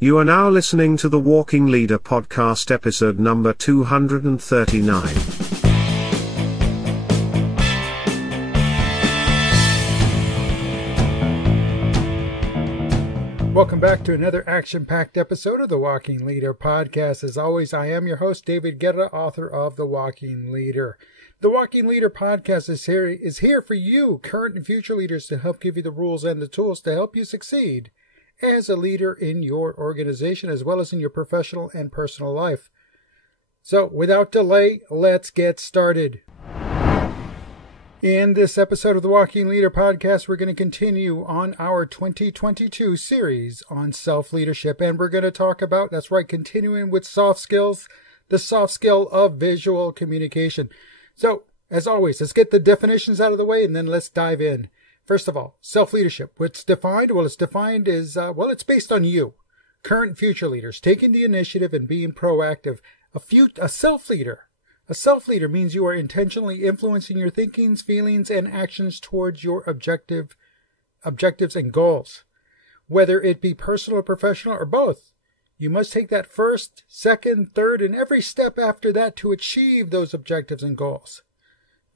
You are now listening to the Walking Leader podcast, episode number 239. Welcome back to another action-packed episode of the Walking Leader podcast. As always, I am your host, David Guerra, author of The Walking Leader. The Walking Leader podcast is here for you, current and future leaders, to help give you the rules and the tools to help you succeed as a leader in your organization, as well as in your professional and personal life. So, without delay, let's get started. In this episode of the Walking Leader podcast, we're going to continue on our 2022 series on self-leadership, and we're going to talk about, that's right, continuing with soft skills, the soft skill of visual communication. So, as always, let's get the definitions out of the way, and then let's dive in. First of all, self-leadership. What's defined? Well, it's defined as, it's based on you, current and future leaders, taking the initiative and being proactive. A self-leader. A self-leader means you are intentionally influencing your thinkings, feelings, and actions towards your objectives and goals. Whether it be personal or professional or both, you must take that first, second, third, and every step after that to achieve those objectives and goals.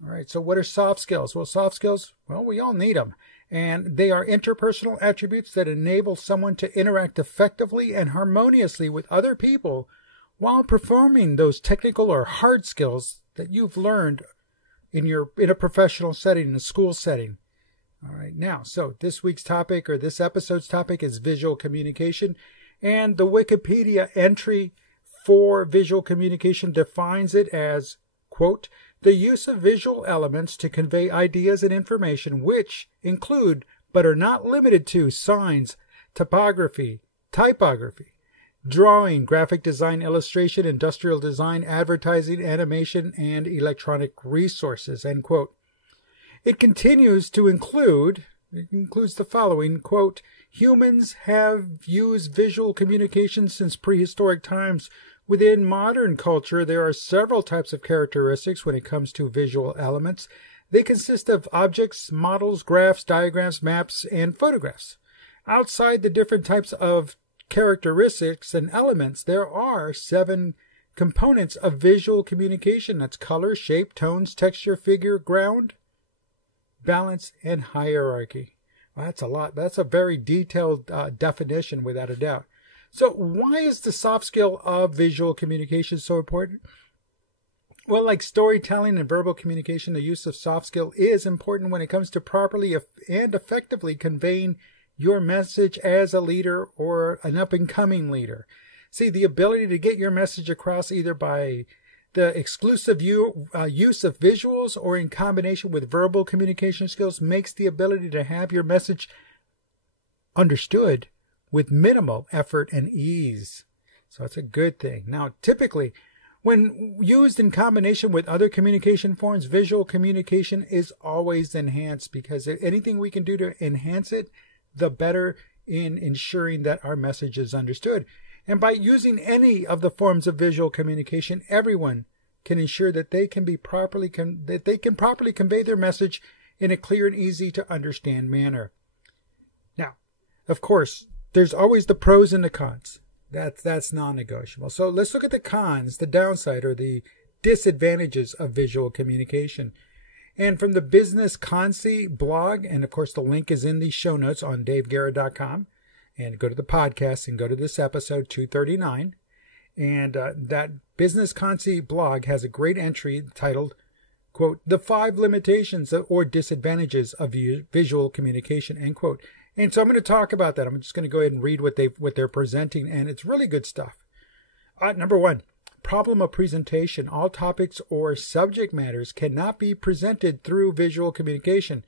All right, so what are soft skills? Well, soft skills, we all need them. And they are interpersonal attributes that enable someone to interact effectively and harmoniously with other people while performing those technical or hard skills that you've learned in a professional setting, in a school setting. All right, now, so this week's topic, or this episode's topic, is visual communication. And the Wikipedia entry for visual communication defines it as, quote, the use of visual elements to convey ideas and information which include, but are not limited to, signs, typography, drawing, graphic design, illustration, industrial design, advertising, animation, and electronic resources, end quote. It includes the following, quote, humans have used visual communication since prehistoric times. Within modern culture, there are several types of characteristics when it comes to visual elements. They consist of objects, models, graphs, diagrams, maps, and photographs. Outside the different types of characteristics and elements, there are 7 components of visual communication. That's color, shape, tones, texture, figure, ground, balance, and hierarchy. Well, that's a lot. That's a very detailed definition, without a doubt. So why is the soft skill of visual communication so important? Well, like storytelling and verbal communication, the use of soft skill is important when it comes to properly and effectively conveying your message as a leader or an up-and-coming leader. See, the ability to get your message across either by the exclusive use of visuals or in combination with verbal communication skills makes the ability to have your message understood with minimal effort and ease. So it's a good thing. Now, typically, when used in combination with other communication forms, visual communication is always enhanced, because anything we can do to enhance it, the better in ensuring that our message is understood. And by using any of the forms of visual communication, everyone can ensure that they can properly convey their message in a clear and easy to understand manner. Now, of course, there's always the pros and the cons. That's non-negotiable. So let's look at the cons, the downside, or the disadvantages of visual communication. And from the Business Concy blog, and of course the link is in the show notes on daveguerra.com, and go to the podcast and go to this episode 239. And that Business Concy blog has a great entry titled, quote, the 5 limitations or disadvantages of visual communication, end quote. And so I'm going to talk about that. I'm just going to go ahead and read what they're presenting, and it's really good stuff. Number 1, problem of presentation. All topics or subject matters cannot be presented through visual communication.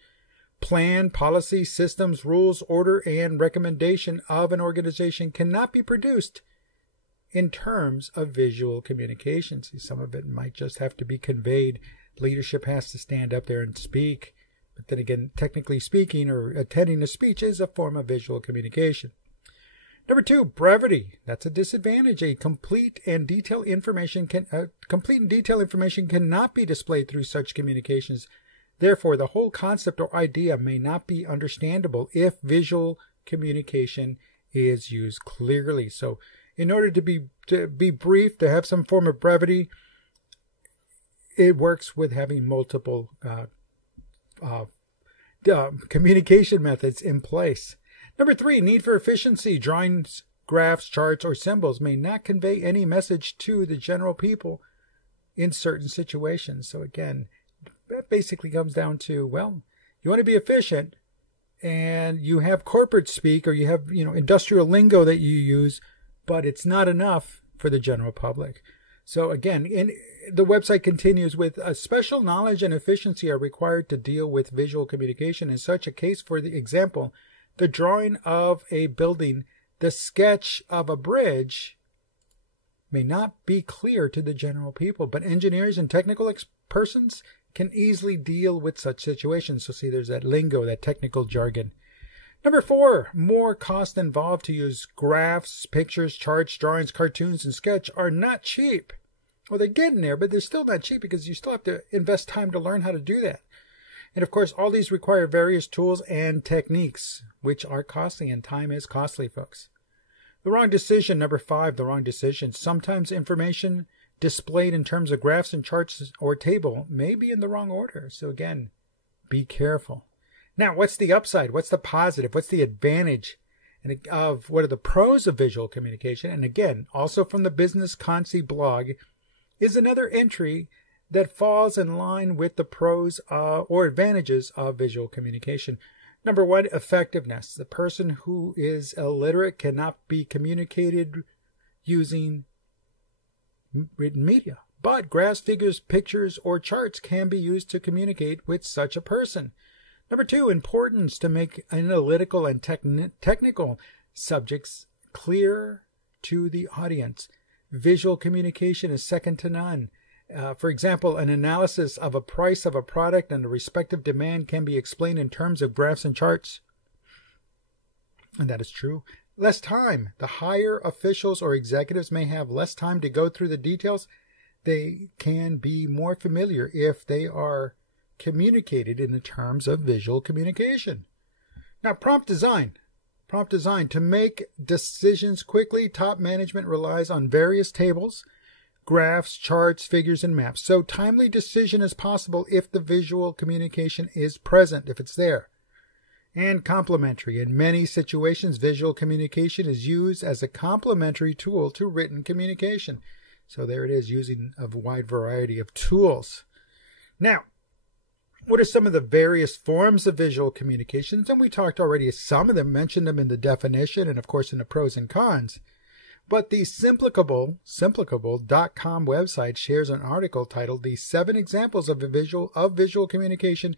Plan, policy, systems, rules, order, and recommendation of an organization cannot be produced in terms of visual communication. See, some of it might just have to be conveyed. Leadership has to stand up there and speak. But then again, technically speaking, or attending a speech is a form of visual communication. Number 2, brevity. That's a disadvantage. Complete and detailed information cannot be displayed through such communications. Therefore, the whole concept or idea may not be understandable if visual communication is used clearly. So in order to be brief, to have some form of brevity, it works with having multiple communication methods in place. Number 3, need for efficiency. Drawings, graphs, charts, or symbols may not convey any message to the general people in certain situations. So again, that basically comes down to, well, you want to be efficient, and you have corporate speak, or you have, industrial lingo that you use, but it's not enough for the general public. So again, the website continues with, special knowledge and efficiency are required to deal with visual communication. In such a case, for the example, the drawing of a building, the sketch of a bridge may not be clear to the general people, but engineers and technical persons can easily deal with such situations. So see, there's that lingo, that technical jargon. Number 4, more cost involved to use graphs, pictures, charts, drawings, cartoons, and sketch are not cheap. Well, they're getting there, but they're still not cheap because you still have to invest time to learn how to do that. And of course, all these require various tools and techniques, which are costly, and time is costly, folks. The wrong decision, number 5, the wrong decision. Sometimes information displayed in terms of graphs and charts or table may be in the wrong order. So again, be careful. Now, what's the upside? What's the positive? What's the advantage of what are the pros of visual communication? And again, also from the Business Concy blog is another entry that falls in line with the pros or advantages of visual communication. Number 1, effectiveness. The person who is illiterate cannot be communicated using written media, but graphs, figures, pictures, or charts can be used to communicate with such a person. Number 2, importance to make analytical and technical subjects clear to the audience. Visual communication is second to none. For example, an analysis of a price of a product and the respective demand can be explained in terms of graphs and charts. And that is true. Less time. The higher officials or executives may have less time to go through the details. They can be more familiar if they are communicated in the terms of visual communication. Now, prompt design. Prompt design. To make decisions quickly, top management relies on various tables, graphs, charts, figures, and maps. So timely decision is possible if the visual communication is present, if it's there. And complementary. In many situations, visual communication is used as a complementary tool to written communication. So there it is, using a wide variety of tools. Now, what are some of the various forms of visual communications? And we talked already some of them, mentioned them in the definition and of course in the pros and cons. But the Simplicable.com website shares an article titled The 7 Examples of Visual Communication,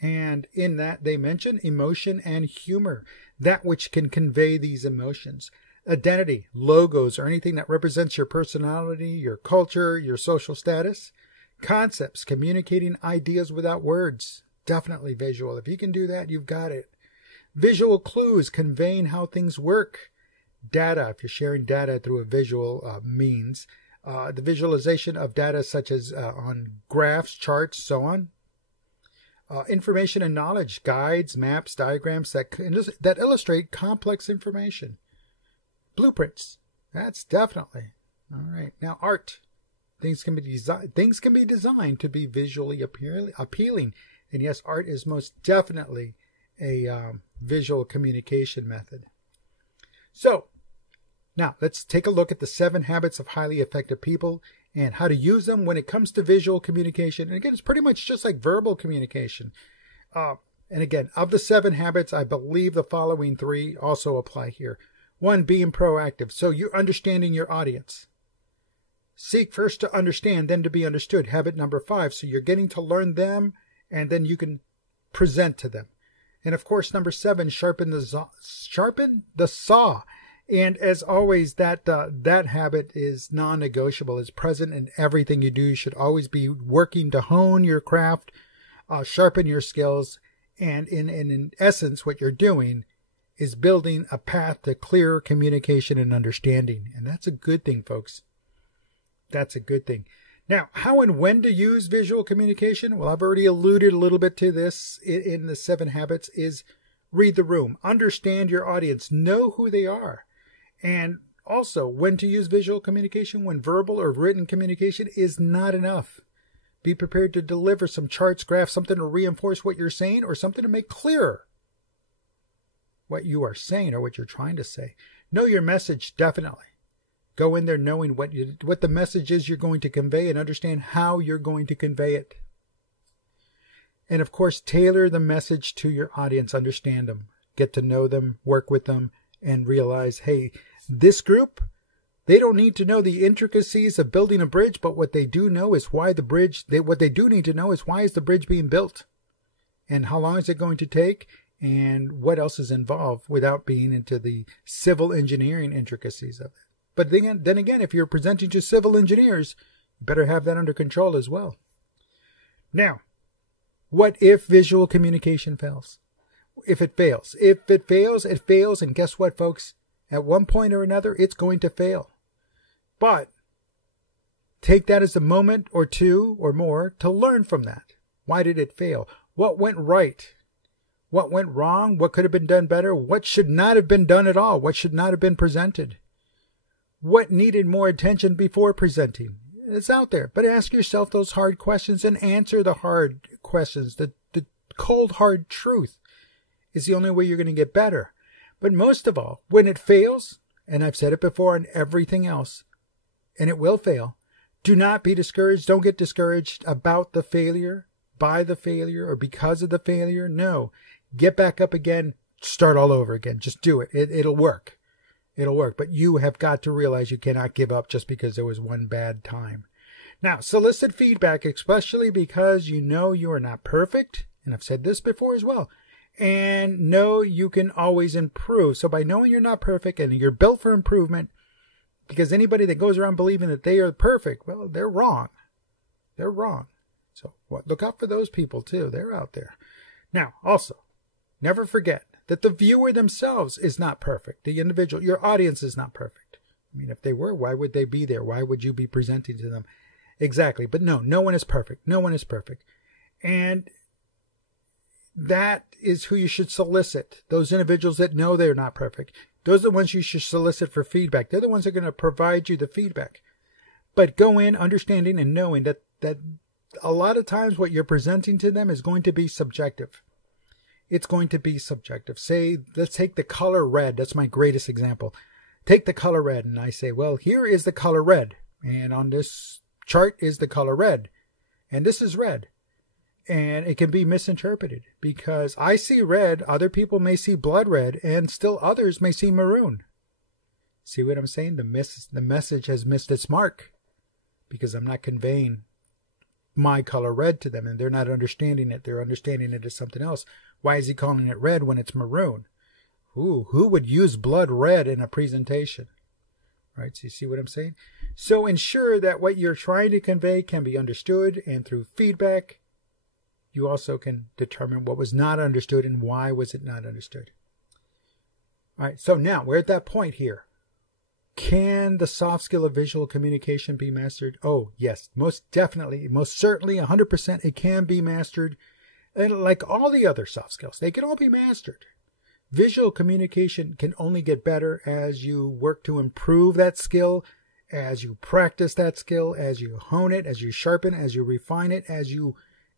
and in that they mention emotion and humor, that which can convey these emotions. Identity, logos, or anything that represents your personality, your culture, your social status. Concepts, communicating ideas without words. Definitely visual. If you can do that, you've got it. Visual clues, conveying how things work. Data, if you're sharing data through a visual means. The visualization of data such as on graphs, charts, so on. Information and knowledge, guides, maps, diagrams that illustrate complex information. Blueprints, that's definitely. All right. Now, art. Things can be designed to be visually appealing. And yes, art is most definitely a visual communication method. So, now let's take a look at the 7 habits of highly effective people and how to use them when it comes to visual communication. And again, it's pretty much just like verbal communication. And again, of the 7 habits, I believe the following 3 also apply here. 1, being proactive. So you're understanding your audience. Seek first to understand, then to be understood. Habit number 5. So you're getting to learn them, and then you can present to them. And of course, number 7, sharpen the saw. And as always, that habit is non-negotiable. It's present in everything you do. You should always be working to hone your craft, sharpen your skills. And in essence, what you're doing is building a path to clear communication and understanding. And that's a good thing, folks. That's a good thing. Now, how and when to use visual communication? Well, I've already alluded a little bit to this in the 7 habits, is read the room, understand your audience, know who they are, and also when to use visual communication when verbal or written communication is not enough. Be prepared to deliver some charts, graphs, something to reinforce what you're saying or something to make clearer what you are saying or what you're trying to say. Know your message, definitely. Go in there knowing what the message is you're going to convey and understand how you're going to convey it. And of course, tailor the message to your audience, understand them, get to know them, work with them, and realize, hey, this group, they don't need to know the intricacies of building a bridge, but what they do know is why the bridge, what they do need to know is why is the bridge being built? And how long is it going to take? And what else is involved without being into the civil engineering intricacies of it. But then again, if you're presenting to civil engineers, you better have that under control as well. Now, what if visual communication fails? If it fails, it fails. And guess what, folks? At one point or another, it's going to fail. But take that as a moment or two or more to learn from that. Why did it fail? What went right? What went wrong? What could have been done better? What should not have been done at all? What should not have been presented? What needed more attention before presenting? It's out there. But ask yourself those hard questions and answer the hard questions. The cold, hard truth is the only way you're going to get better. But most of all, when it fails, and I've said it before on everything else, and it will fail, do not be discouraged. Don't get discouraged about the failure, by the failure, or because of the failure. No. Get back up again. Start all over again. Just do it. It'll work. It'll work. But you have got to realize you cannot give up just because there was one bad time. Now, solicit feedback, especially because you know you are not perfect. And I've said this before as well. And know you can always improve. So by knowing you're not perfect and you're built for improvement, because anybody that goes around believing that they are perfect, well, they're wrong. They're wrong. So look out for those people too. They're out there. Now, also, never forget that the viewer themselves is not perfect. The individual, your audience is not perfect. I mean, if they were, why would they be there? Why would you be presenting to them? Exactly. But no one is perfect. No one is perfect. And that is who you should solicit. Those individuals that know they're not perfect. Those are the ones you should solicit for feedback. They're the ones that are going to provide you the feedback. But go in understanding and knowing that a lot of times what you're presenting to them is going to be subjective. It's going to be subjective. Say, let's take the color red. That's my greatest example. Take the color red and I say, well, here is the color red. And on this chart is the color red. And this is red. And it can be misinterpreted because I see red, other people may see blood red, and still others may see maroon. See what I'm saying? The message has missed its mark because I'm not conveying my color red to them, and they're not understanding it. They're understanding it as something else. Why is he calling it red when it's maroon? Ooh, who would use blood red in a presentation? Right? So you see what I'm saying? So ensure that what you're trying to convey can be understood, and through feedback, you also can determine what was not understood and why was it not understood. All right, so now we're at that point here. Can the soft skill of visual communication be mastered? Oh, yes, most definitely, most certainly, 100% it can be mastered. And like all the other soft skills, they can all be mastered. Visual communication can only get better as you work to improve that skill, as you practice that skill, as you hone it, as you sharpen, as you refine it, as you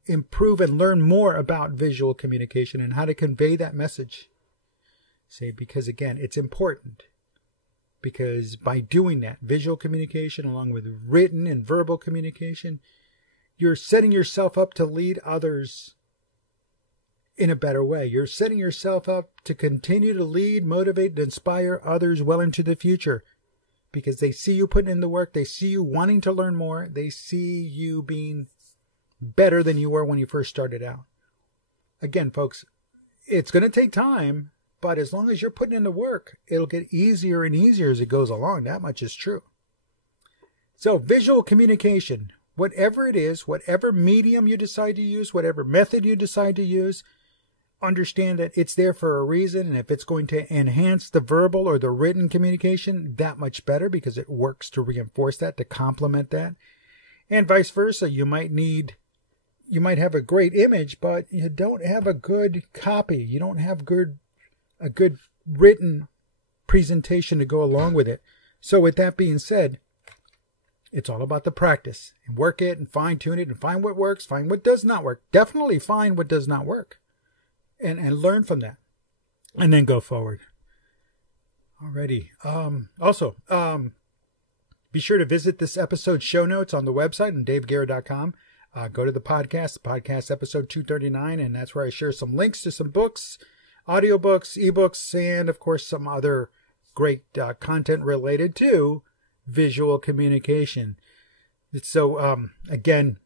improve and learn more about visual communication and how to convey that message. See, because again, it's important. Because by doing that, visual communication along with written and verbal communication, you're setting yourself up to lead others in a better way. You're setting yourself up to continue to lead, motivate, and inspire others well into the future. Because they see you putting in the work, they see you wanting to learn more, they see you being better than you were when you first started out. Again, folks, it's going to take time. But as long as you're putting in the work, it'll get easier and easier as it goes along. That much is true. So visual communication, whatever it is, whatever medium you decide to use, whatever method you decide to use, understand that it's there for a reason. And if it's going to enhance the verbal or the written communication, that much better because it works to reinforce that, to complement that. And vice versa, you might have a great image, but you don't have a good copy. You don't have good a good written presentation to go along with it. So with that being said, it's all about the practice, and work it and fine tune it and find what works, find what does not work. Definitely find what does not work and learn from that, and then go forward. Alrighty. Also, be sure to visit this episode's show notes on the website on daveguerra.com. Go to the podcast episode 239, and that's where I share some links to some books, audiobooks, ebooks, and of course some other great content related to visual communication. So again,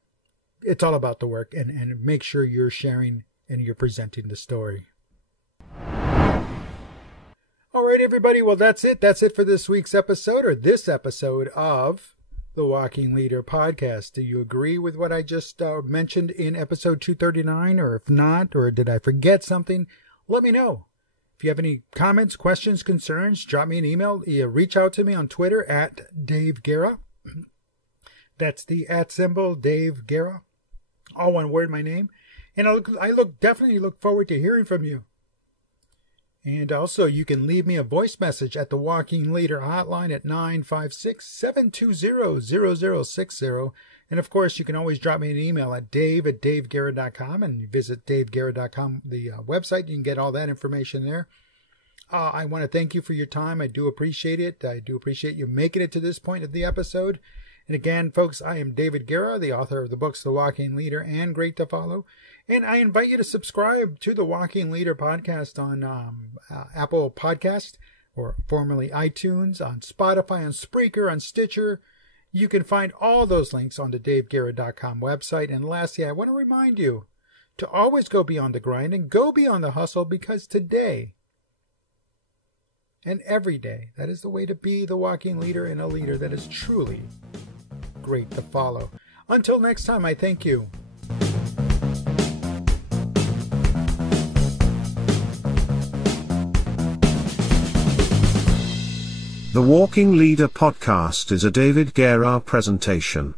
it's all about the work, and make sure you're sharing and you're presenting the story. All right, everybody. Well, that's it. That's it for this week's episode, or this episode of the Walking Leader podcast. Do you agree with what I just mentioned in episode 239? Or if not, or did I forget something? Let me know. If you have any comments, questions, concerns, drop me an email. Reach out to me on Twitter at Dave Guerra. That's the @ Dave Guerra. All one word, my name. And I definitely look forward to hearing from you. And also, you can leave me a voice message at the Walking Leader hotline at 956-720-0060. And of course, you can always drop me an email at dave@daveguerra.com, and you visit daveguerra.com, the website. You can get all that information there. I want to thank you for your time. I do appreciate it. I do appreciate you making it to this point of the episode. And again, folks, I am David Guerra, the author of the books The Walking Leader and Great to Follow. And I invite you to subscribe to the Walking Leader podcast on Apple Podcast, or formerly iTunes, on Spotify, on Spreaker, on Stitcher. You can find all those links on the daveguerra.com website. And lastly, I want to remind you to always go beyond the grind and go beyond the hustle, because today and every day, that is the way to be the Walking Leader, and a leader that is truly great to follow. Until next time, I thank you. The Walking Leader podcast is a David Guerra presentation.